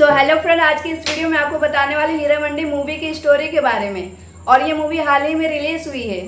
Hello friend, आज की इस वीडियो में आपको बताने वाली हीरा मंडी मूवी की स्टोरी के बारे में। और ये मूवी हाल ही में रिलीज हुई है।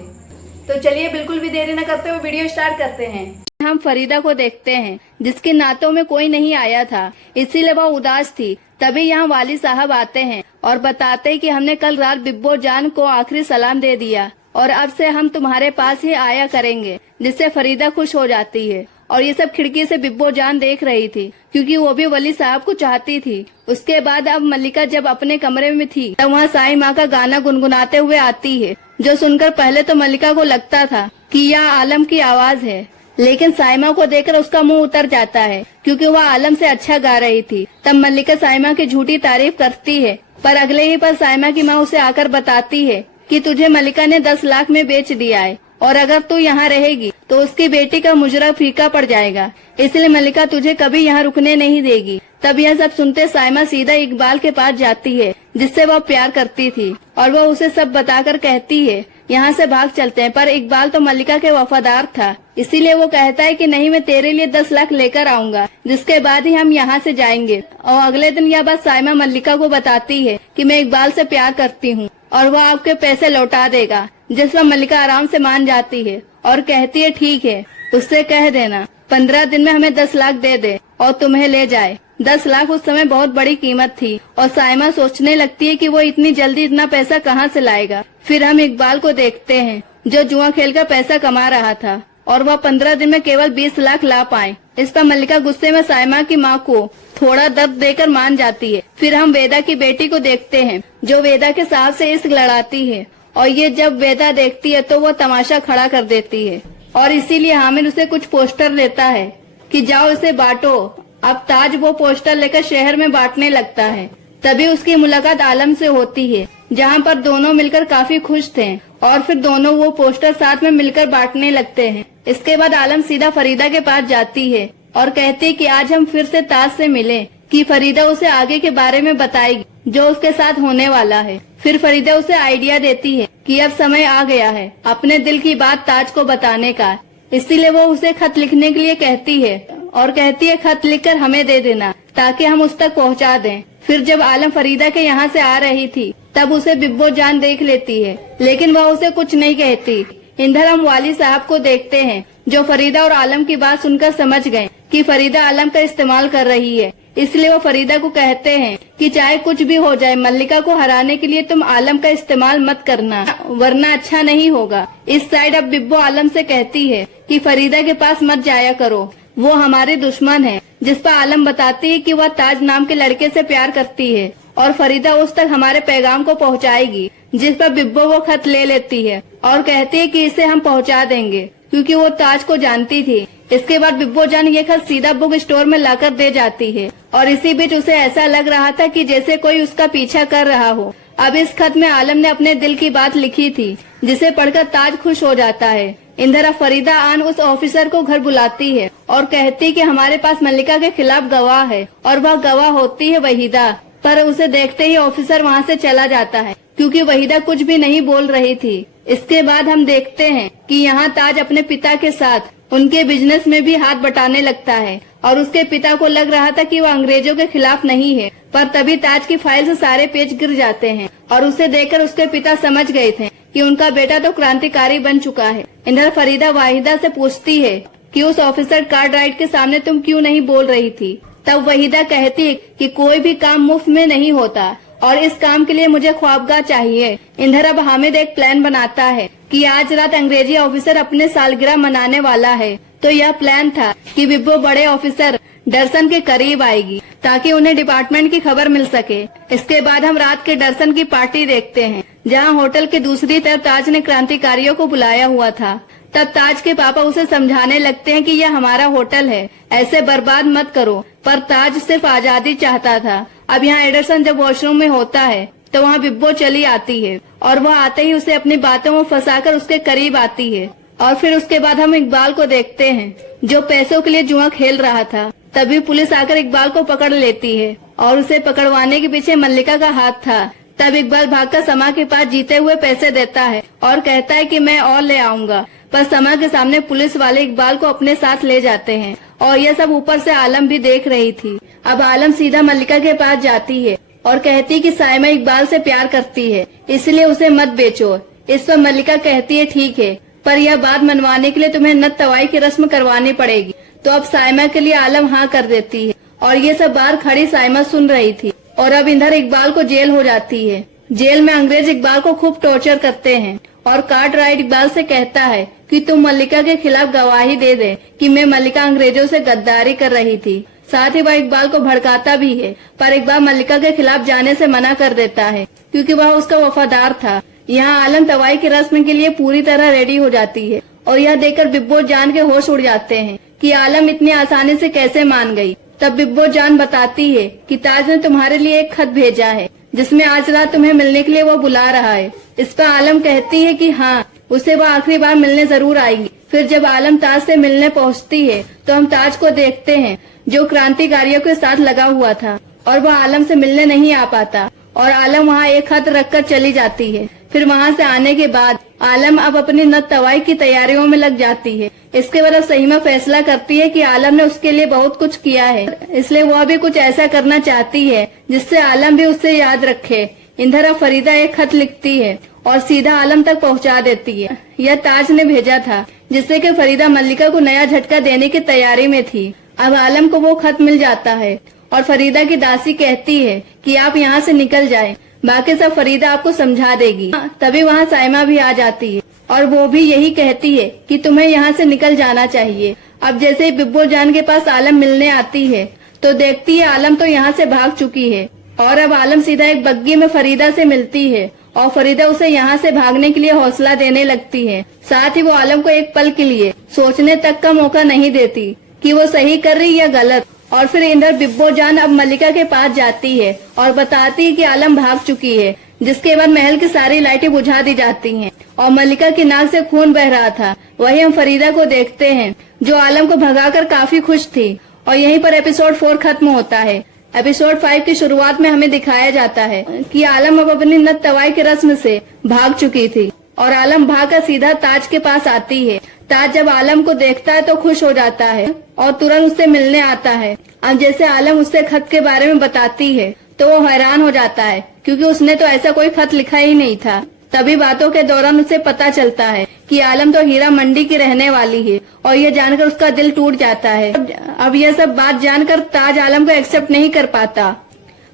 तो चलिए बिल्कुल भी देरी न करते हुए वीडियो स्टार्ट करते हैं। हम फरीदा को देखते हैं जिसके नातों में कोई नहीं आया था, इसीलिए वह उदास थी। तभी यहाँ वाली साहब आते हैं और बताते हैं कि हमने कल रात बिब्बो जान को आखिरी सलाम दे दिया और अब से हम तुम्हारे पास ही आया करेंगे, जिससे फरीदा खुश हो जाती है। और ये सब खिड़की से बिब्बो जान देख रही थी क्योंकि वो भी वली साहब को चाहती थी। उसके बाद अब मल्लिका जब अपने कमरे में थी तब वहाँ साईं माँ का गाना गुनगुनाते हुए आती है, जो सुनकर पहले तो मल्लिका को लगता था कि यह आलम की आवाज है, लेकिन साईमा को देखकर उसका मुंह उतर जाता है क्योंकि वह आलम से अच्छा गा रही थी। तब मल्लिका साईमा की झूठी तारीफ करती है, पर अगले ही पल साईमा की माँ उसे आकर बताती है कि तुझे मल्लिका ने 10 लाख में बेच दिया है और अगर तू यहाँ रहेगी तो उसकी बेटी का मुजरा फीका पड़ जाएगा, इसलिए मल्लिका तुझे कभी यहाँ रुकने नहीं देगी। तब यह सब सुनते साईमा सीधा इकबाल के पास जाती है जिससे वह प्यार करती थी और वह उसे सब बताकर कहती है यहाँ से भाग चलते हैं। पर इकबाल तो मल्लिका के वफादार था, इसीलिए वो कहता है कि नहीं, मैं तेरे लिए 10 लाख लेकर आऊंगा, जिसके बाद ही हम यहाँ से जाएंगे। और अगले दिन यह बात साईमा मल्लिका को बताती है कि मैं इकबाल से प्यार करती हूँ और वह आपके पैसे लौटा देगा, जिस पर मल्लिका आराम से मान जाती है और कहती है ठीक है, उससे कह देना 15 दिन में हमें 10 लाख दे दे और तुम्हें ले जाए। 10 लाख उस समय बहुत बड़ी कीमत थी और साईमा सोचने लगती है कि वो इतनी जल्दी इतना पैसा कहाँ से लाएगा। फिर हम इकबाल को देखते हैं जो जुआ खेलकर पैसा कमा रहा था और वह 15 दिन में केवल 20 लाख ला पाए। इस पर मल्लिका गुस्से में साईमा की माँ को थोड़ा दर्द देकर मान जाती है। फिर हम वेदा की बेटी को देखते हैं जो वेदा के साथ से इश्क लड़ाती है और ये जब वेदा देखती है तो वो तमाशा खड़ा कर देती है और इसीलिए हामिद उसे कुछ पोस्टर लेता है कि जाओ इसे बांटो। अब ताज वो पोस्टर लेकर शहर में बांटने लगता है। तभी उसकी मुलाकात आलम से होती है जहाँ पर दोनों मिलकर काफी खुश थे और फिर दोनों वो पोस्टर साथ में मिलकर बांटने लगते हैं। इसके बाद आलम सीधा फरीदा के पास जाती है और कहती है कि आज हम फिर से ताज से मिले कि फरीदा उसे आगे के बारे में बताएगी जो उसके साथ होने वाला है। फिर फरीदा उसे आइडिया देती है कि अब समय आ गया है अपने दिल की बात ताज को बताने का, इसीलिए वो उसे खत लिखने के लिए कहती है और कहती है खत लिखकर हमें दे देना ताकि हम उस तक पहुंचा दें। फिर जब आलम फरीदा के यहाँ से आ रही थी तब उसे बिब्बो जान देख लेती है, लेकिन वह उसे कुछ नहीं कहती। इधर हम वाली साहब को देखते हैं जो फरीदा और आलम की बात सुनकर समझ गए कि फरीदा आलम का इस्तेमाल कर रही है, इसलिए वो फरीदा को कहते हैं कि चाहे कुछ भी हो जाए मल्लिका को हराने के लिए तुम आलम का इस्तेमाल मत करना, वरना अच्छा नहीं होगा। इस साइड अब बिब्बो आलम से कहती है कि फरीदा के पास मत जाया करो, वो हमारे दुश्मन है। जिस पर आलम बताती है कि वह ताज नाम के लड़के से प्यार करती है और फरीदा उस तक हमारे पैगाम को पहुंचाएगी। जिस पर बिब्बो वो खत ले लेती है और कहती है कि इसे हम पहुंचा देंगे क्योंकि वो ताज को जानती थी। इसके बाद बिब्बो जान ये खत सीधा बुक स्टोर में लाकर दे जाती है और इसी बीच उसे ऐसा लग रहा था कि जैसे कोई उसका पीछा कर रहा हो। अब इस खत में आलम ने अपने दिल की बात लिखी थी जिसे पढ़कर ताज खुश हो जाता है। इंदिरा फरीदा आन उस ऑफिसर को घर बुलाती है और कहती कि हमारे पास मल्लिका के खिलाफ गवाह है और वह गवाह होती है वहीदा। पर उसे देखते ही ऑफिसर वहाँ से चला जाता है क्योंकि वहीदा कुछ भी नहीं बोल रही थी। इसके बाद हम देखते हैं कि यहाँ ताज अपने पिता के साथ उनके बिजनेस में भी हाथ बटाने लगता है और उसके पिता को लग रहा था कि वह अंग्रेजों के खिलाफ नहीं है, पर तभी ताज की फाइल से सारे पेज गिर जाते हैं और उसे देखकर उसके पिता समझ गए थे कि उनका बेटा तो क्रांतिकारी बन चुका है। इधर फरीदा वाहिदा से पूछती है कि उस ऑफिसर कार्डराइट के सामने तुम क्यों नहीं बोल रही थी। तब वहीदा कहती है कि कोई भी काम मुफ्त में नहीं होता और इस काम के लिए मुझे ख्वाबगाह चाहिए। इधर अब हामिद एक प्लान बनाता है कि आज रात अंग्रेजी ऑफिसर अपने सालगिरह मनाने वाला है, तो यह प्लान था कि बिब्बो बड़े ऑफिसर दर्शन के करीब आएगी ताकि उन्हें डिपार्टमेंट की खबर मिल सके। इसके बाद हम रात के दर्शन की पार्टी देखते हैं जहां होटल के दूसरी तरफ ताज ने क्रांतिकारियों को बुलाया हुआ था। तब ताज के पापा उसे समझाने लगते हैं कि यह हमारा होटल है, ऐसे बर्बाद मत करो, पर ताज सिर्फ आजादी चाहता था। अब यहाँ एडरसन जब वॉशरूम में होता है तो वहाँ बिब्बो चली आती है और वह आते ही उसे अपनी बातों में फंसाकर उसके करीब आती है। और फिर उसके बाद हम इकबाल को देखते हैं जो पैसों के लिए जुआ खेल रहा था। तभी पुलिस आकर इकबाल को पकड़ लेती है और उसे पकड़वाने के पीछे मल्लिका का हाथ था। तब इकबाल भागकर समा के पास जीते हुए पैसे देता है और कहता है कि मैं और ले आऊंगा, पर समा के सामने पुलिस वाले इकबाल को अपने साथ ले जाते हैं और यह सब ऊपर से आलम भी देख रही थी। अब आलम सीधा मल्लिका के पास जाती है और कहती कि साइमा इकबाल से प्यार करती है, इसलिए उसे मत बेचो। इस पर मल्लिका कहती है ठीक है, पर यह बात मनवाने के लिए तुम्हें नत तवाई की रस्म करवानी पड़ेगी। तो अब साइमा के लिए आलम हाँ कर देती है और ये सब बाहर खड़ी साइमा सुन रही थी। और अब इधर इकबाल को जेल हो जाती है। जेल में अंग्रेज इकबाल को खूब टॉर्चर करते हैं और कार्टराइट इकबाल से कहता है कि तुम मल्लिका के खिलाफ गवाही दे दे कि मैं मल्लिका अंग्रेजों से गद्दारी कर रही थी। साथ ही वह इकबाल को भड़काता भी है, पर इकबाल मल्लिका के खिलाफ जाने से मना कर देता है क्योंकि वह उसका वफादार था। यहाँ आलम तवाई की रस्म के लिए पूरी तरह रेडी हो जाती है और यह देखकर बिब्बो जान के होश उड़ जाते हैं कि आलम इतनी आसानी से कैसे मान गई। तब बिब्बो जान बताती है कि ताज ने तुम्हारे लिए एक खत भेजा है जिसमें आज रात तुम्हें मिलने के लिए वो बुला रहा है। इस पर आलम कहती है कि हाँ, उसे वो आखिरी बार मिलने जरूर आएगी। फिर जब आलम ताज से मिलने पहुँचती है तो हम ताज को देखते हैं जो क्रांतिकारियों के साथ लगा हुआ था और वह आलम से मिलने नहीं आ पाता और आलम वहाँ एक खत रखकर चली जाती है। फिर वहाँ से आने के बाद आलम अब अपनी नत तवाई की तैयारियों में लग जाती है। इसके बाद अब सहीमा फैसला करती है कि आलम ने उसके लिए बहुत कुछ किया है, इसलिए वह भी कुछ ऐसा करना चाहती है जिससे आलम भी उससे याद रखे। इधर अब फरीदा एक खत लिखती है और सीधा आलम तक पहुँचा देती है। यह ताज ने भेजा था जिससे कि फरीदा मल्लिका को नया झटका देने की तैयारी में थी। अब आलम को वो खत मिल जाता है और फरीदा की दासी कहती है कि आप यहाँ से निकल जाएं, बाकी सब फरीदा आपको समझा देगी। तभी वहाँ साइमा भी आ जाती है और वो भी यही कहती है कि तुम्हें यहाँ से निकल जाना चाहिए। अब जैसे ही बिब्बो जान के पास आलम मिलने आती है तो देखती है आलम तो यहाँ से भाग चुकी है और अब आलम सीधा एक बग्गी में फरीदा से मिलती है और फरीदा उसे यहाँ से भागने के लिए हौसला देने लगती है। साथ ही वो आलम को एक पल के लिए सोचने तक का मौका नहीं देती कि वो सही कर रही या गलत। और फिर इधर बिब्बो जान अब मल्लिका के पास जाती है और बताती है कि आलम भाग चुकी है, जिसके बाद महल की सारी लाइटें बुझा दी जाती हैं और मल्लिका की नाक से खून बह रहा था। वही हम फरीदा को देखते हैं जो आलम को भगाकर काफी खुश थी। और यहीं पर एपिसोड 4 खत्म होता है। एपिसोड 5 की शुरुआत में हमें दिखाया जाता है कि आलम अब अपनी नत तवाई की रस्म से भाग चुकी थी और आलम भागकर सीधा ताज के पास आती है। ताज जब आलम को देखता है तो खुश हो जाता है और तुरंत उससे मिलने आता है। अब जैसे आलम उससे खत के बारे में बताती है तो वो हैरान हो जाता है क्योंकि उसने तो ऐसा कोई खत लिखा ही नहीं था। तभी बातों के दौरान उसे पता चलता है कि आलम तो हीरा मंडी की रहने वाली है और ये जानकर उसका दिल टूट जाता है। अब यह सब बात जानकर ताज आलम को एक्सेप्ट नहीं कर पाता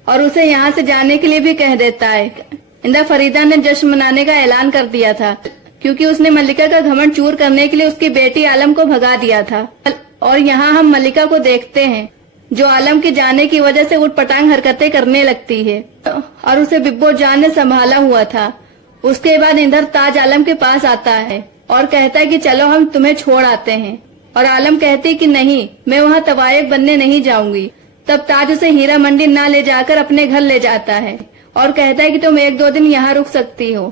और उसे यहाँ से जाने के लिए भी कह देता है। इंदा फरीदा ने जश्न मनाने का ऐलान कर दिया था क्योंकि उसने मल्लिका का घमंड चूर करने के लिए उसकी बेटी आलम को भगा दिया था। और यहाँ हम मल्लिका को देखते हैं जो आलम के जाने की वजह से उटपटांग हरकतें करने लगती है और उसे बिब्बो जान ने संभाला हुआ था। उसके बाद इधर ताज आलम के पास आता है और कहता है कि चलो हम तुम्हें छोड़ आते हैं और आलम कहती कि नहीं, मैं वहाँ तवायक बनने नहीं जाऊंगी। तब ताज उसे हीरा मंडी ना ले जाकर अपने घर ले जाता है और कहता है कि तुम 1-2 दिन यहाँ रुक सकती हो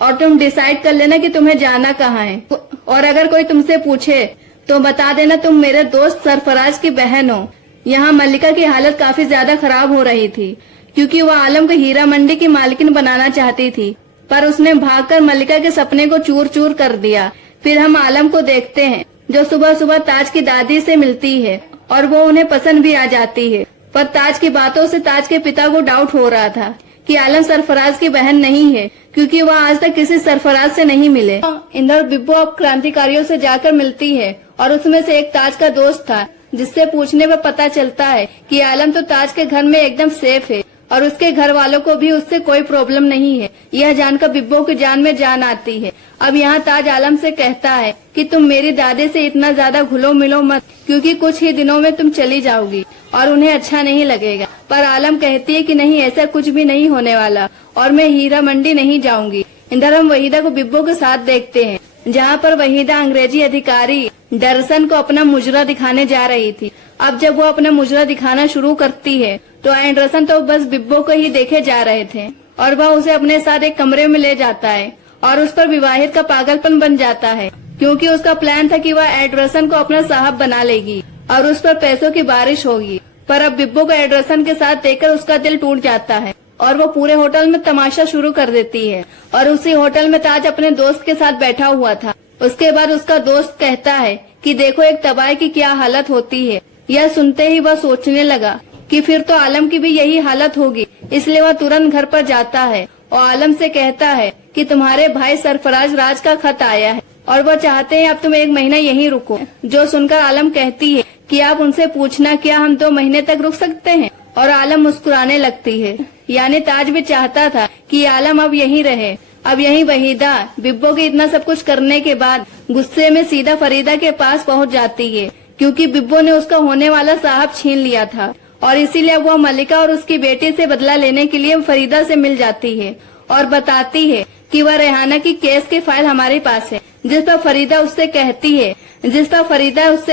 और तुम डिसाइड कर लेना कि तुम्हें जाना कहाँ है। और अगर कोई तुमसे पूछे तो बता देना तुम मेरे दोस्त सरफराज की बहन हो। यहाँ मल्लिका की हालत काफी ज्यादा खराब हो रही थी क्योंकि वह आलम को हीरा मंडी की मालकिन बनाना चाहती थी, पर उसने भागकर मल्लिका के सपने को चूर चूर कर दिया। फिर हम आलम को देखते हैं जो सुबह सुबह ताज की दादी से मिलती है और वो उन्हें पसंद भी आ जाती है, पर ताज की बातों से ताज के पिता को डाउट हो रहा था कि आलम सरफराज की बहन नहीं है क्योंकि वह आज तक किसी सरफराज से नहीं मिले। इधर बिब्बो अब क्रांतिकारियों से जाकर मिलती है और उसमें से एक ताज का दोस्त था जिससे पूछने पर पता चलता है कि आलम तो ताज के घर में एकदम सेफ है और उसके घर वालों को भी उससे कोई प्रॉब्लम नहीं है। यह जानकर बिब्बो की जान में जान आती है। अब यहाँ ताज आलम से कहता है कि तुम मेरी दादी से इतना ज्यादा घुलो मिलो मत क्योंकि कुछ ही दिनों में तुम चली जाओगी और उन्हें अच्छा नहीं लगेगा। पर आलम कहती है कि नहीं, ऐसा कुछ भी नहीं होने वाला और मैं हीरा मंडी नहीं जाऊंगी। इधर हम वहीदा को बिब्बो के साथ देखते हैं जहाँ पर वहीदा अंग्रेजी अधिकारी दर्शन को अपना मुजरा दिखाने जा रही थी। अब जब वो अपना मुजरा दिखाना शुरू करती है तो एंडरसन तो बस बिब्बो को ही देखे जा रहे थे और वह उसे अपने साथ एक कमरे में ले जाता है और उस पर विवाहित का पागलपन बन जाता है क्योंकि उसका प्लान था कि वह एंडरसन को अपना साहब बना लेगी और उस पर पैसों की बारिश होगी। पर अब बिब्बो को एंडरसन के साथ देखकर उसका दिल टूट जाता है और वो पूरे होटल में तमाशा शुरू कर देती है। और उसी होटल में ताज अपने दोस्त के साथ बैठा हुआ था। उसके बाद उसका दोस्त कहता है कि देखो एक तबाही की क्या हालत होती है। यह सुनते ही वह सोचने लगा कि फिर तो आलम की भी यही हालत होगी। इसलिए वह तुरंत घर पर जाता है और आलम से कहता है कि तुम्हारे भाई सरफराज राज का खत आया है और वह चाहते हैं अब तुम 1 महीना यहीं रुको। जो सुनकर आलम कहती है कि आप उनसे पूछना क्या हम 2 महीने तक रुक सकते हैं। और आलम मुस्कुराने लगती है। यानी ताज भी चाहता था कि आलम अब यहीं रहे। अब यहीं वहीदा बिब्बो के इतना सब कुछ करने के बाद गुस्से में सीधा फरीदा के पास पहुंच जाती है, क्योंकि बिब्बो ने उसका होने वाला साहब छीन लिया था और इसीलिए वह मलिका और उसकी बेटी से बदला लेने के लिए फरीदा से मिल जाती है और बताती है कि वह रेहाना की केस की फाइल हमारे पास है। जिस पर फरीदा उससे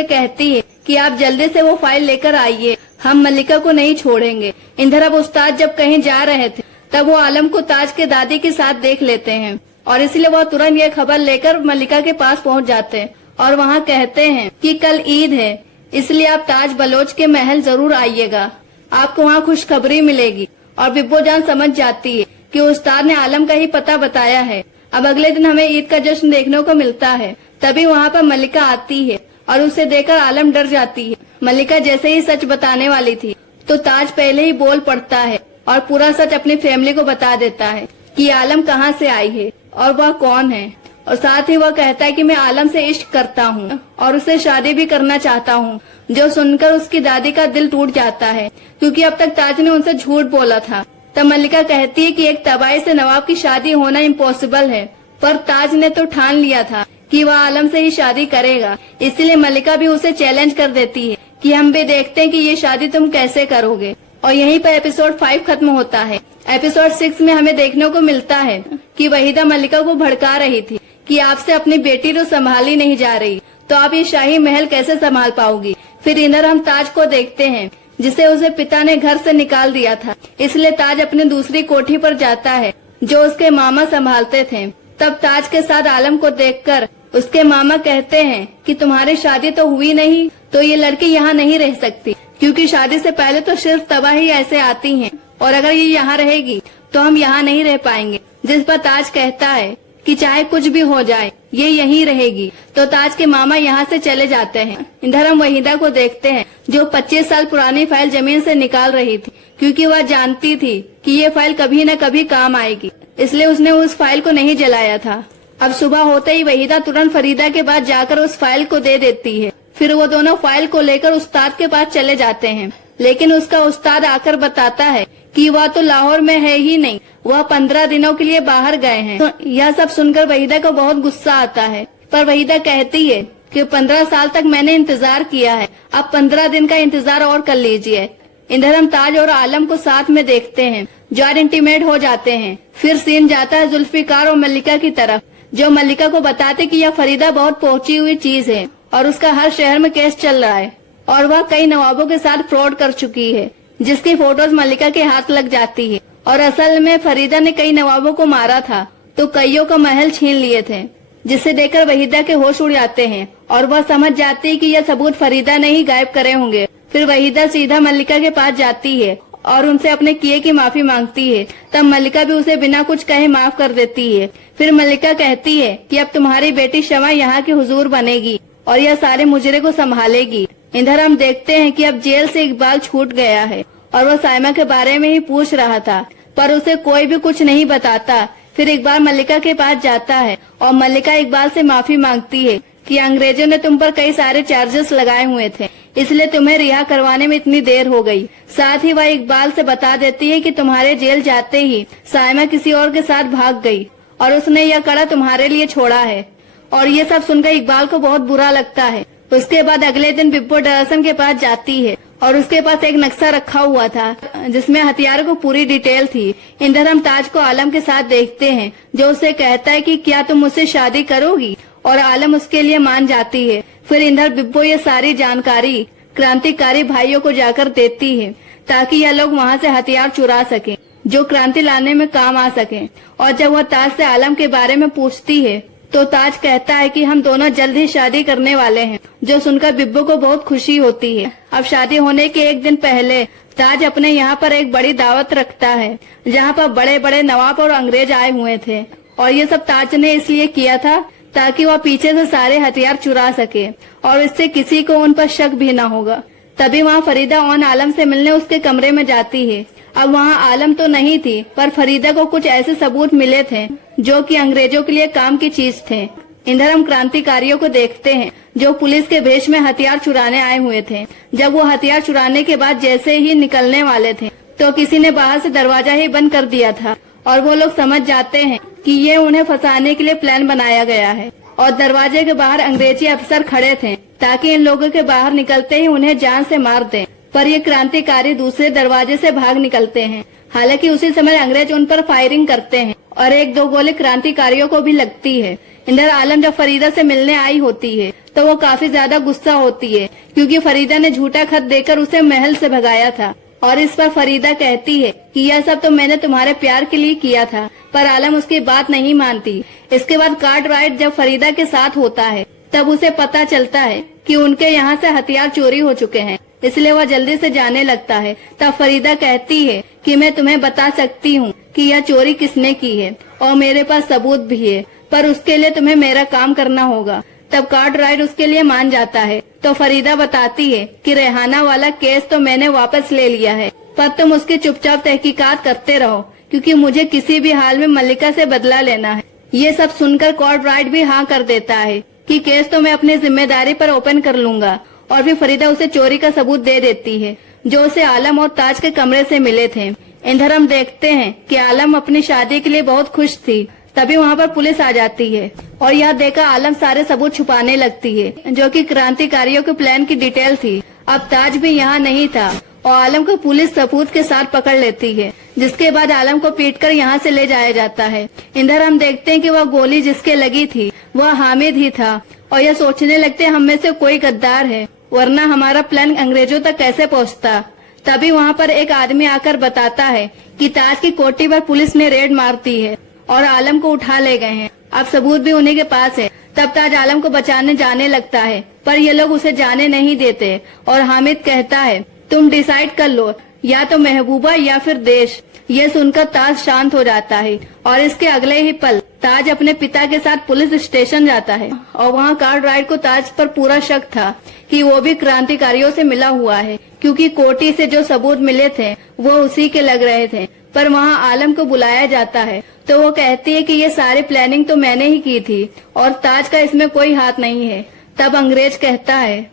कहती है कि आप जल्दी से वो फाइल लेकर आइए, हम मलिका को नहीं छोड़ेंगे। इधर अब उस्ताद जब कहीं जा रहे थे तब वो आलम को ताज के दादी के साथ देख लेते हैं और इसलिए वह तुरंत ये खबर लेकर मलिका के पास पहुंच जाते हैं और वहां कहते हैं कि कल ईद है, इसलिए आप ताज बलोच के महल जरूर आइएगा, आपको वहाँ खुशखबरी मिलेगी। और बिब्बो जान समझ जाती है कि उस्ताद ने आलम का ही पता बताया है। अब अगले दिन हमें ईद का जश्न देखने को मिलता है। तभी वहाँ पर मलिका आती है और उसे देखकर आलम डर जाती है। मलिका जैसे ही सच बताने वाली थी तो ताज पहले ही बोल पड़ता है और पूरा सच अपनी फैमिली को बता देता है कि आलम कहाँ से आई है और वह कौन है। और साथ ही वह कहता है कि मैं आलम से इश्क करता हूँ और उससे शादी भी करना चाहता हूँ। जो सुनकर उसकी दादी का दिल टूट जाता है, क्योंकि अब तक ताज ने उनसे झूठ बोला था। तब मलिका कहती है कि एक तबाही से नवाब की शादी होना इम्पॉसिबल है, पर ताज ने तो ठान लिया था कि वह आलम से ही शादी करेगा। इसलिए मलिका भी उसे चैलेंज कर देती है कि हम भी देखते हैं कि ये शादी तुम कैसे करोगे। और यहीं पर एपिसोड 5 खत्म होता है। एपिसोड 6 में हमें देखने को मिलता है कि वहीदा मलिका को भड़का रही थी कि आपसे अपनी बेटी तो संभाली नहीं जा रही, तो आप ये शाही महल कैसे संभाल पाओगी। फिर इधर हम ताज को देखते हैं जिसे उसे पिता ने घर से निकाल दिया था, इसलिए ताज अपने दूसरी कोठी पर जाता है जो उसके मामा संभालते थे। तब ताज के साथ आलम को देखकर उसके मामा कहते हैं कि तुम्हारी शादी तो हुई नहीं, तो ये लड़की यहाँ नहीं रह सकती, क्योंकि शादी से पहले तो सिर्फ तबाही ऐसे आती हैं और अगर ये यहाँ रहेगी तो हम यहाँ नहीं रह पाएंगे। जिस पर ताज कहता है कि चाहे कुछ भी हो जाए ये यहीं रहेगी। तो ताज के मामा यहाँ से चले जाते हैं। इधर हम वहीदा को देखते हैं जो 25 साल पुरानी फाइल जमीन से निकाल रही थी, क्योंकि वह जानती थी कि ये फाइल कभी न कभी काम आएगी, इसलिए उसने उस फाइल को नहीं जलाया था। अब सुबह होते ही वहीदा तुरंत फरीदा के पास जाकर उस फाइल को दे देती है। फिर वो दोनों फाइल को लेकर उस्ताद के पास चले जाते हैं, लेकिन उसका उस्ताद आकर बताता है कि वह तो लाहौर में है ही नहीं, वह 15 दिनों के लिए बाहर गए हैं। तो यह सब सुनकर वहीदा को बहुत गुस्सा आता है, पर वहीदा कहती है कि 15 साल तक मैंने इंतजार किया है, अब 15 दिन का इंतजार और कर लीजिए। इधर हम ताज और आलम को साथ में देखते हैं जो इंटीमेट हो जाते हैं। फिर सीन जाता है जुल्फिकार और मलिका की तरफ, जो मलिका को बताते कि यह फरीदा बहुत पहुंची हुई चीज है और उसका हर शहर में केस चल रहा है और वह कई नवाबों के साथ फ्रॉड कर चुकी है, जिसकी फोटोज मलिका के हाथ लग जाती है। और असल में फरीदा ने कई नवाबों को मारा था तो कईयों का महल छीन लिए थे, जिसे देखकर वहीदा के होश उड़ जाते हैं और वह समझ जाती है कि यह सबूत फरीदा ने ही गायब करे होंगे। फिर वहीदा सीधा मलिका के पास जाती है और उनसे अपने किए की माफी मांगती है। तब मलिका भी उसे बिना कुछ कहे माफ कर देती है। फिर मलिका कहती है कि अब तुम्हारी बेटी शमा यहाँ की हुजूर बनेगी और यह सारे मुजरे को संभालेगी। इधर हम देखते हैं कि अब जेल से इकबाल छूट गया है और वह साइमा के बारे में ही पूछ रहा था, पर उसे कोई भी कुछ नहीं बताता। फिर इकबाल मलिका के पास जाता है और मलिका इकबाल से माफी मांगती है कि अंग्रेजों ने तुम पर कई सारे चार्जेस लगाए हुए थे, इसलिए तुम्हें रिहा करवाने में इतनी देर हो गई। साथ ही वह इकबाल से बता देती है कि तुम्हारे जेल जाते ही साइमा किसी और के साथ भाग गई और उसने यह कड़ा तुम्हारे लिए छोड़ा है। और ये सब सुनकर इकबाल को बहुत बुरा लगता है। उसके बाद अगले दिन बिब्बो डरासन के पास जाती है और उसके पास एक नक्शा रखा हुआ था जिसमें हथियारों को पूरी डिटेल थी। इधर हम ताज को आलम के साथ देखते हैं जो उसे कहता है कि क्या तुम मुझसे शादी करोगी, और आलम उसके लिए मान जाती है। फिर इधर बिब्बो ये सारी जानकारी क्रांतिकारी भाइयों को जाकर देती है ताकि यह लोग वहाँ से हथियार चुरा सकें जो क्रांति लाने में काम आ सके। और जब वह ताज से आलम के बारे में पूछती है तो ताज कहता है कि हम दोनों जल्द ही शादी करने वाले हैं, जो सुनकर बिब्बो को बहुत खुशी होती है। अब शादी होने के एक दिन पहले ताज अपने यहाँ पर एक बड़ी दावत रखता है जहाँ पर बड़े बड़े नवाब और अंग्रेज आए हुए थे, और ये सब ताज ने इसलिए किया था ताकि वह पीछे से सारे हथियार चुरा सके और इससे किसी को उन पर शक भी न होगा। तभी वहाँ फरीदा ऑन आलम से मिलने उसके कमरे में जाती है। अब वहाँ आलम तो नहीं थी, पर फरीदा को कुछ ऐसे सबूत मिले थे जो कि अंग्रेजों के लिए काम की चीज थे। इधर हम क्रांतिकारियों को देखते हैं जो पुलिस के भेष में हथियार चुराने आए हुए थे। जब वो हथियार चुराने के बाद जैसे ही निकलने वाले थे तो किसी ने बाहर से दरवाजा ही बंद कर दिया था और वो लोग समझ जाते हैं कि ये उन्हें फंसाने के लिए प्लान बनाया गया है। और दरवाजे के बाहर अंग्रेजी अफसर खड़े थे ताकि इन लोगों के बाहर निकलते ही उन्हें जान से मार दें। पर ये क्रांतिकारी दूसरे दरवाजे से भाग निकलते हैं। हालांकि उसी समय अंग्रेज उन पर फायरिंग करते हैं और 1-2 गोली क्रांतिकारियों को भी लगती है। इधर आलम जब फरीदा से मिलने आई होती है तो वो काफी ज्यादा गुस्सा होती है क्योंकि फरीदा ने झूठा खत देकर उसे महल से भगाया था। और इस पर फरीदा कहती है कि यह सब तो मैंने तुम्हारे प्यार के लिए किया था, पर आलम उसकी बात नहीं मानती। इसके बाद कार्टराइट जब फरीदा के साथ होता है तब उसे पता चलता है कि उनके यहाँ से हथियार चोरी हो चुके हैं, इसलिए वह जल्दी से जाने लगता है। तब फरीदा कहती है कि मैं तुम्हें बता सकती हूँ कि यह चोरी किसने की है और मेरे पास सबूत भी है, पर उसके लिए तुम्हें मेरा काम करना होगा। तब कार्टराइट उसके लिए मान जाता है। तो फरीदा बताती है कि रेहाना वाला केस तो मैंने वापस ले लिया है, पर तुम उसकी चुपचाप तहकीकात करते रहो क्योंकि मुझे किसी भी हाल में मल्लिका से बदला लेना है। ये सब सुनकर कार्टराइट भी हाँ कर देता है कि केस तो मैं अपनी जिम्मेदारी पर ओपन कर लूंगा। और फिर फरीदा उसे चोरी का सबूत दे देती है जो उसे आलम और ताज के कमरे से मिले थे। इधर हम देखते हैं कि आलम अपनी शादी के लिए बहुत खुश थी। तभी वहाँ पर पुलिस आ जाती है और यह देखकर आलम सारे सबूत छुपाने लगती है जो कि क्रांतिकारियों के प्लान की डिटेल थी। अब ताज भी यहाँ नहीं था और आलम को पुलिस सबूत के साथ पकड़ लेती है, जिसके बाद आलम को पीटकर यहाँ से ले जाया जाता है। इधर हम देखते हैं कि वह गोली जिसके लगी थी वह हामिद ही था और यह सोचने लगते हम में से कोई गद्दार है, वरना हमारा प्लान अंग्रेजों तक कैसे पहुँचता। तभी वहाँ पर एक आदमी आकर बताता है कि ताज की कोठी पर पुलिस ने रेड मारती है और आलम को उठा ले गए हैं। अब सबूत भी उन्हीं के पास है। तब ताज आलम को बचाने जाने लगता है, पर ये लोग उसे जाने नहीं देते और हामिद कहता है तुम डिसाइड कर लो, या तो महबूबा या फिर देश। ये सुनकर ताज शांत हो जाता है और इसके अगले ही पल ताज अपने पिता के साथ पुलिस स्टेशन जाता है और वहाँ कार्टराइट को ताज पर पूरा शक था कि वो भी क्रांतिकारियों से मिला हुआ है, क्योंकि कोठी से जो सबूत मिले थे वो उसी के लग रहे थे। पर वहाँ आलम को बुलाया जाता है तो वो कहती है कि ये सारी प्लानिंग तो मैंने ही की थी और ताज का इसमें कोई हाथ नहीं है। तब अंग्रेज कहता है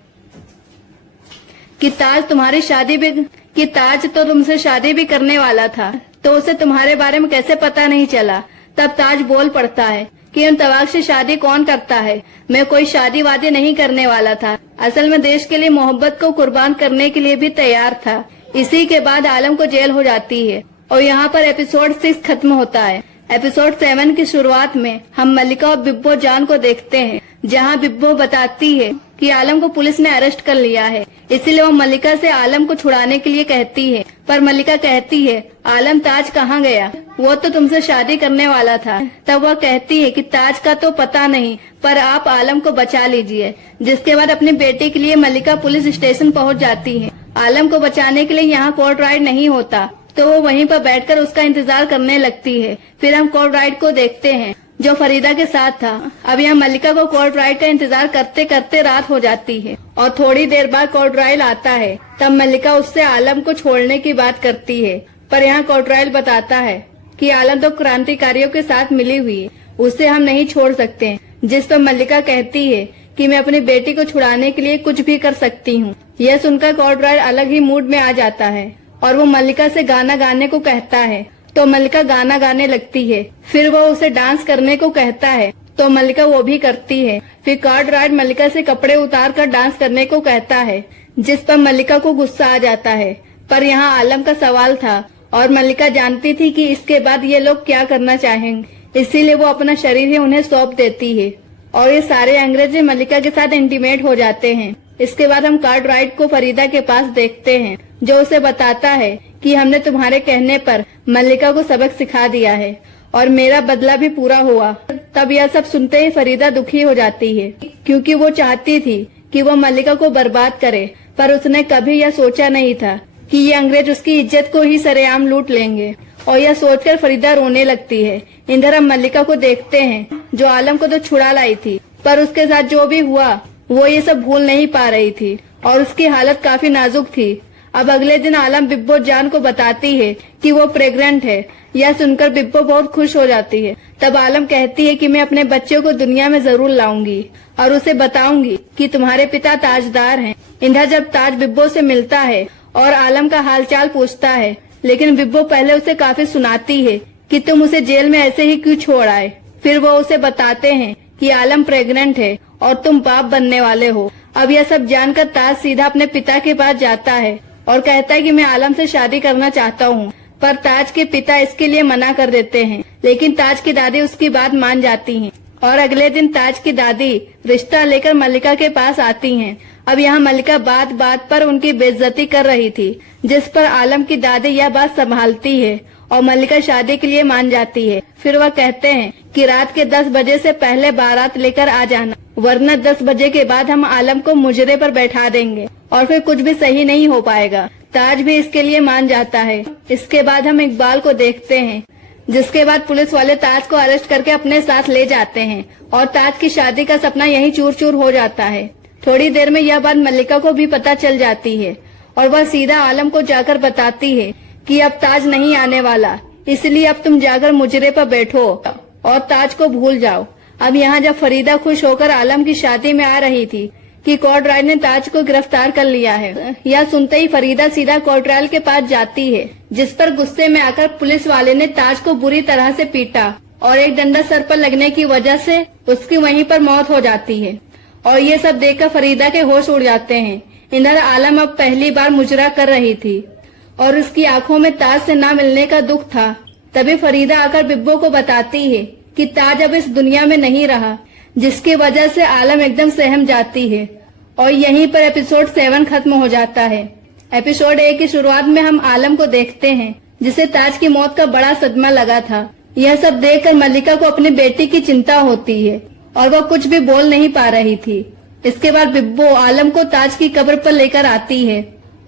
कि ताज तो तुमसे शादी भी करने वाला था, तो उसे तुम्हारे बारे में कैसे पता नहीं चला। तब ताज बोल पड़ता है कि उन तवाक से शादी कौन करता है, मैं कोई शादी वादी नहीं करने वाला था, असल में देश के लिए मोहब्बत को कुर्बान करने के लिए भी तैयार था। इसी के बाद आलम को जेल हो जाती है और यहाँ पर एपिसोड 6 खत्म होता है। एपिसोड 7 की शुरुआत में हम मल्लिका और बिब्बो जान को देखते हैं, जहाँ बिब्बो बताती है कि आलम को पुलिस ने अरेस्ट कर लिया है, इसीलिए वो मल्लिका से आलम को छुड़ाने के लिए कहती है। पर मल्लिका कहती है आलम ताज कहाँ गया, वो तो तुमसे शादी करने वाला था। तब वह कहती है कि ताज का तो पता नहीं, पर आप आलम को बचा लीजिए। जिसके बाद अपनी बेटी के लिए मल्लिका पुलिस स्टेशन पहुँच जाती है। आलम को बचाने के लिए यहाँ कोर्ट राइड नहीं होता तो वो वहीं पर बैठकर उसका इंतजार करने लगती है। फिर हम कोर्ट राइड को देखते हैं जो फरीदा के साथ था। अब यहाँ मल्लिका को कोर्ट राइड का इंतजार करते करते रात हो जाती है और थोड़ी देर बाद कोर्ट राइड आता है। तब मल्लिका उससे आलम को छोड़ने की बात करती है, पर यहाँ कोर्ट राइड बताता है कि आलम तो क्रांतिकारियों के साथ मिली हुई है, उसे हम नहीं छोड़ सकते। जिस पर मल्लिका कहती है कि मैं अपनी बेटी को छुड़ाने के लिए कुछ भी कर सकती हूँ। यह सुनकर कोर्ट राइड अलग ही मूड में आ जाता है और वो मल्लिका से गाना गाने को कहता है, तो मल्लिका गाना गाने लगती है। फिर वो उसे डांस करने को कहता है तो मल्लिका वो भी करती है। फिर कार्टराइट मल्लिका से कपड़े उतार कर डांस करने को कहता है, जिस पर मल्लिका को गुस्सा आ जाता है। पर यहाँ आलम का सवाल था और मल्लिका जानती थी कि इसके बाद ये लोग क्या करना चाहेंगे, इसीलिए वो अपना शरीर ही उन्हें सौंप देती है और ये सारे अंग्रेज मल्लिका के साथ इंटीमेट हो जाते हैं। इसके बाद हम कार्टराइट को फरीदा के पास देखते हैं जो उसे बताता है कि हमने तुम्हारे कहने पर मल्लिका को सबक सिखा दिया है और मेरा बदला भी पूरा हुआ। तब यह सब सुनते ही फरीदा दुखी हो जाती है, क्योंकि वो चाहती थी कि वो मल्लिका को बर्बाद करे, पर उसने कभी यह सोचा नहीं था कि ये अंग्रेज उसकी इज्जत को ही सरेआम लूट लेंगे। और यह सोचकर फरीदा रोने लगती है। इधर हम मल्लिका को देखते हैं जो आलम को तो छुड़ा लाई थी, पर उसके साथ जो भी हुआ वो ये सब भूल नहीं पा रही थी और उसकी हालत काफी नाजुक थी। अब अगले दिन आलम बिब्बो जान को बताती है कि वो प्रेग्नेंट है। यह सुनकर बिब्बो बहुत खुश हो जाती है। तब आलम कहती है कि मैं अपने बच्चे को दुनिया में जरूर लाऊंगी और उसे बताऊंगी कि तुम्हारे पिता ताजदार हैं। इधर जब ताज बिब्बो से मिलता है और आलम का हालचाल पूछता है, लेकिन बिब्बो पहले उसे काफी सुनाती है कि तुम उसे जेल में ऐसे ही क्यों छोड़ आए। फिर वो उसे बताते हैं कि आलम प्रेग्नेंट है और तुम बाप बनने वाले हो। अब यह सब जानकर ताज सीधा अपने पिता के पास जाता है और कहता है कि मैं आलम से शादी करना चाहता हूँ, पर ताज के पिता इसके लिए मना कर देते हैं। लेकिन ताज की दादी उसकी बात मान जाती हैं और अगले दिन ताज की दादी रिश्ता लेकर मल्लिका के पास आती हैं। अब यहाँ मल्लिका बात बात पर उनकी बेइज्जती कर रही थी, जिस पर आलम की दादी यह बात संभालती है और मल्लिका शादी के लिए मान जाती है। फिर वह कहते हैं कि रात के 10 बजे से पहले बारात लेकर आ जाना, वरना 10 बजे के बाद हम आलम को मुजरे पर बैठा देंगे और फिर कुछ भी सही नहीं हो पाएगा। ताज भी इसके लिए मान जाता है। इसके बाद हम इकबाल को देखते हैं, जिसके बाद पुलिस वाले ताज को अरेस्ट करके अपने साथ ले जाते हैं और ताज की शादी का सपना यहीं चूर चूर हो जाता है। थोड़ी देर में यह बात मल्लिका को भी पता चल जाती है और वह सीधा आलम को जाकर बताती है कि अब ताज नहीं आने वाला, इसलिए अब तुम जाकर मुजरे पर बैठो और ताज को भूल जाओ। अब यहाँ जब फरीदा खुश होकर आलम की शादी में आ रही थी कि कोर्टराज ने ताज को गिरफ्तार कर लिया है, यह सुनते ही फरीदा सीधा कोर्टराज के पास जाती है, जिस पर गुस्से में आकर पुलिस वाले ने ताज को बुरी तरह से पीटा और एक डंडा सर पर लगने की वजह से उसकी वहीं पर मौत हो जाती है। और ये सब देखकर फरीदा के होश उड़ जाते हैं। इधर आलम अब पहली बार मुजरा कर रही थी और उसकी आंखों में ताज से ना मिलने का दुख था। तभी फरीदा आकर बिब्बो को बताती है कि ताज अब इस दुनिया में नहीं रहा, जिसकी वजह से आलम एकदम सहम जाती है। और यहीं पर एपिसोड 7 खत्म हो जाता है। एपिसोड 1 की शुरुआत में हम आलम को देखते हैं, जिसे ताज की मौत का बड़ा सदमा लगा था। यह सब देखकर मल्लिका को अपनी बेटी की चिंता होती है और वह कुछ भी बोल नहीं पा रही थी। इसके बाद बिब्बो आलम को ताज की कब्र पर लेकर आती है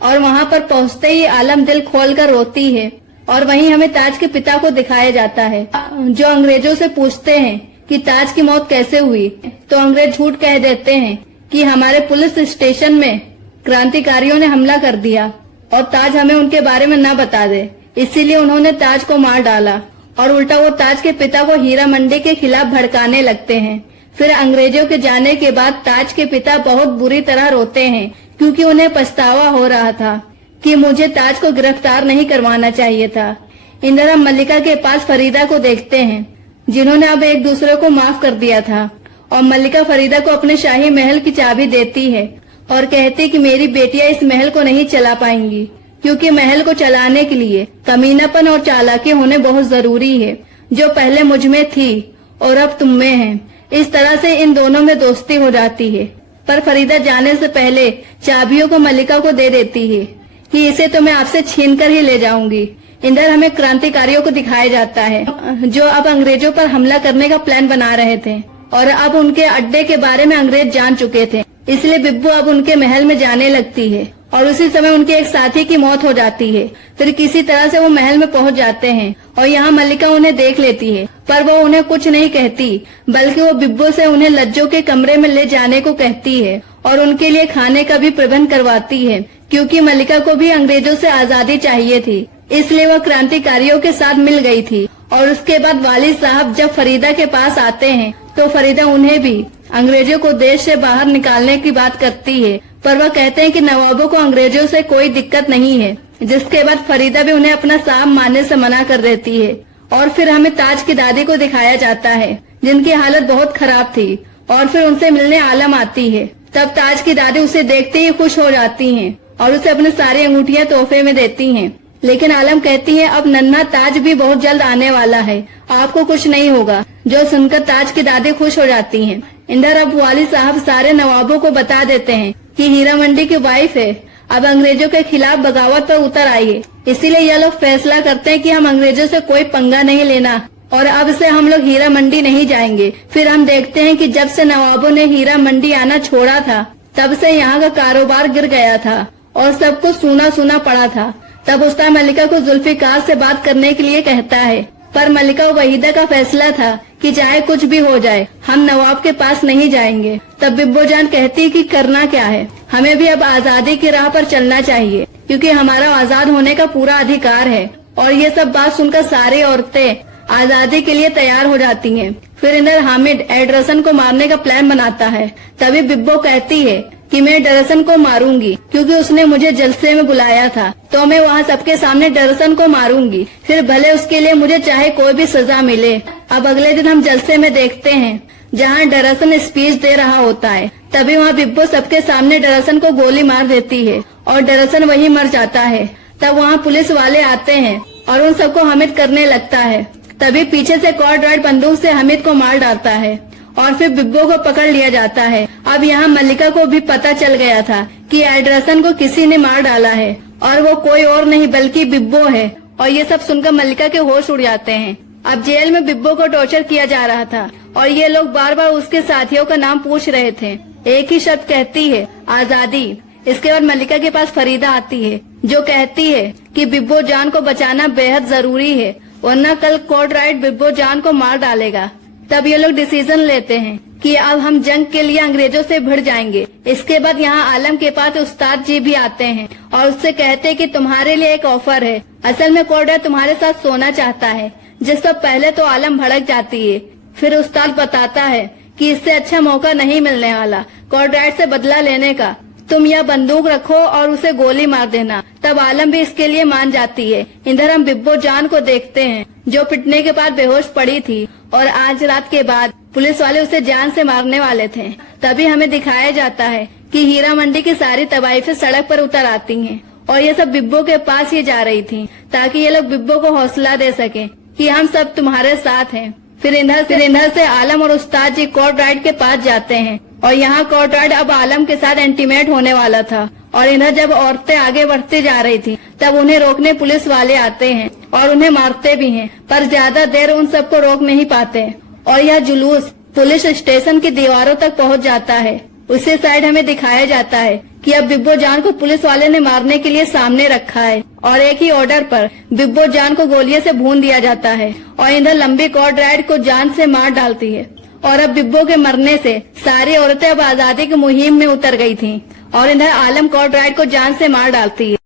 और वहाँ पर पहुँचते ही आलम दिल खोलकर रोती है। और वहीं हमें ताज के पिता को दिखाया जाता है, जो अंग्रेजों से पूछते हैं कि ताज की मौत कैसे हुई। तो अंग्रेज झूठ कह देते हैं कि हमारे पुलिस स्टेशन में क्रांतिकारियों ने हमला कर दिया और ताज हमें उनके बारे में न बता दे, इसीलिए उन्होंने ताज को मार डाला। और उल्टा वो ताज के पिता को हीरा मंडी के खिलाफ भड़काने लगते हैं। फिर अंग्रेजों के जाने के बाद ताज के पिता बहुत बुरी तरह रोते हैं, क्योंकि उन्हें पछतावा हो रहा था कि मुझे ताज को गिरफ्तार नहीं करवाना चाहिए था। इधर हम मल्लिका के पास फरीदा को देखते हैं, जिन्होंने अब एक दूसरे को माफ कर दिया था। और मल्लिका फरीदा को अपने शाही महल की चाबी देती है और कहती कि मेरी बेटियां इस महल को नहीं चला पाएंगी, क्योंकि महल को चलाने के लिए कमीनापन और चालाकी होने बहुत जरूरी है, जो पहले मुझ में थी और अब तुम में है। इस तरह से इन दोनों में दोस्ती हो जाती है। पर फरीदा जाने से पहले चाबियों को मल्लिका को दे देती है कि इसे तो मैं आपसे छीन कर ही ले जाऊंगी। इधर हमें क्रांतिकारियों को दिखाया जाता है, जो अब अंग्रेजों पर हमला करने का प्लान बना रहे थे और अब उनके अड्डे के बारे में अंग्रेज जान चुके थे। इसलिए बिब्बो अब उनके महल में जाने लगती है और उसी समय उनके एक साथी की मौत हो जाती है। फिर किसी तरह से वो महल में पहुंच जाते हैं और यहाँ मल्लिका उन्हें देख लेती है, पर वो उन्हें कुछ नहीं कहती, बल्कि वो बिब्बो से उन्हें लज्जो के कमरे में ले जाने को कहती है और उनके लिए खाने का भी प्रबंध करवाती है, क्योंकि मल्लिका को भी अंग्रेजों से आजादी चाहिए थी। इसलिए वह क्रांतिकारियों के साथ मिल गई थी। और उसके बाद वालिद साहब जब फरीदा के पास आते हैं तो फरीदा उन्हें भी अंग्रेजों को देश से बाहर निकालने की बात करती है, पर वह कहते हैं कि नवाबों को अंग्रेजों से कोई दिक्कत नहीं है। जिसके बाद फरीदा भी उन्हें अपना साहब मानने से मना कर देती है। और फिर हमें ताज की दादी को दिखाया जाता है, जिनकी हालत बहुत खराब थी। और फिर उनसे मिलने आलम आती है। तब ताज की दादी उसे देखते ही खुश हो जाती हैं और उसे अपनी सारी अंगूठियां तोहफे में देती हैं। लेकिन आलम कहती है अब नन्हा ताज भी बहुत जल्द आने वाला है, आपको कुछ नहीं होगा, जो सुनकर ताज की दादी खुश हो जाती हैं। इधर अब वालिद साहब सारे नवाबों को बता देते हैं कि हीरा मंडी की वाइफ है अब अंग्रेजों के खिलाफ बगावत पर उतर आई है। इसीलिए यह लोग फैसला करते हैं कि हम अंग्रेजों से कोई पंगा नहीं लेना और अब से हम लोग हीरा मंडी नहीं जाएंगे। फिर हम देखते हैं कि जब से नवाबों ने हीरा मंडी आना छोड़ा था, तब से यहाँ का कारोबार गिर गया था और सब कुछ सूना सूना पड़ा था। तब उस्ताद मल्लिका को जुल्फिकार से बात करने के लिए कहता है, पर मल्लिका और वहीदा का फैसला था कि चाहे कुछ भी हो जाए हम नवाब के पास नहीं जाएंगे। तब बिब्बो जान कहती कि करना क्या है, हमें भी अब आजादी की राह पर चलना चाहिए क्योंकि हमारा आजाद होने का पूरा अधिकार है। और ये सब बात सुनकर सारी औरतें आजादी के लिए तैयार हो जाती हैं। फिर इधर हामिद एडरसन को मारने का प्लान बनाता है। तभी बिब्बो कहती है कि मैं डरसन को मारूंगी क्योंकि उसने मुझे जलसे में बुलाया था, तो मैं वहाँ सबके सामने डरसन को मारूंगी, फिर भले उसके लिए मुझे चाहे कोई भी सजा मिले। अब अगले दिन हम जलसे में देखते हैं जहाँ डरसन स्पीच दे रहा होता है। तभी वहाँ बिब्बो सबके सामने डरसन को गोली मार देती है और डरसन वहीं मर जाता है। तब वहाँ पुलिस वाले आते हैं और उन सबको हामिद करने लगता है। तभी पीछे से कॉर्डराइट बंदूक से हामिद को मार डालता है और फिर बिब्बो को पकड़ लिया जाता है। अब यहाँ मल्लिका को भी पता चल गया था कि एडरसन को किसी ने मार डाला है और वो कोई और नहीं बल्कि बिब्बो है। और ये सब सुनकर मल्लिका के होश उड़ जाते हैं। अब जेल में बिब्बो को टॉर्चर किया जा रहा था और ये लोग बार बार उसके साथियों का नाम पूछ रहे थे। एक ही शब्द कहती है, आजादी। इसके बाद मल्लिका के पास फरीदा आती है जो कहती है कि बिब्बो जान को बचाना बेहद जरूरी है, वरना कल कॉर्डराइट बिब्बो जान को मार डालेगा। तब ये लोग डिसीजन लेते हैं कि अब हम जंग के लिए अंग्रेजों से भिड़ जाएंगे। इसके बाद यहाँ आलम के पास उस्ताद जी भी आते हैं और उससे कहते हैं कि तुम्हारे लिए एक ऑफर है। असल में कॉर्डराइट तुम्हारे साथ सोना चाहता है। जिस सब पहले तो आलम भड़क जाती है, फिर उस्ताद बताता है कि इससे अच्छा मौका नहीं मिलने वाला कॉर्डराइट से बदला लेने का। तुम यह बंदूक रखो और उसे गोली मार देना। तब आलम भी इसके लिए मान जाती है। इधर हम बिब्बो जान को देखते हैं जो पिटने के बाद बेहोश पड़ी थी और आज रात के बाद पुलिस वाले उसे जान से मारने वाले थे। तभी हमें दिखाया जाता है कि हीरा मंडी की सारी तबाही फिर सड़क पर उतर आती हैं और ये सब बिब्बो के पास ही जा रही थी ताकि ये लोग बिब्बो को हौसला दे सके कि हम सब तुम्हारे साथ हैं। फिर इधर से आलम और उस्ताद जी कॉर्डराइट के पास जाते हैं और यहाँ कॉर्डराइट अब आलम के साथ इंटीमेट होने वाला था। और इधर जब औरतें आगे बढ़ती जा रही थी तब उन्हें रोकने पुलिस वाले आते हैं और उन्हें मारते भी हैं, पर ज्यादा देर उन सबको रोक नहीं पाते और यह जुलूस पुलिस स्टेशन की दीवारों तक पहुंच जाता है। उसी साइड हमें दिखाया जाता है कि अब बिब्बो जान को पुलिस वाले ने मारने के लिए सामने रखा है और एक ही ऑर्डर पर बिब्बो जान को गोलियों से भून दिया जाता है और इधर लंबी कॉर्डराइट को जान से मार डालती है। और अब बिब्बो के मरने से सारी औरतें अब आजादी की मुहिम में उतर गई थीं और इधर आलम कॉर्डराइट को जान से मार डालती है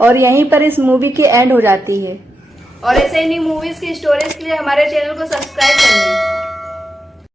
और यहीं पर इस मूवी की एंड हो जाती है। और ऐसे ही मूवीज की स्टोरीज के लिए हमारे चैनल को सब्सक्राइब करिए।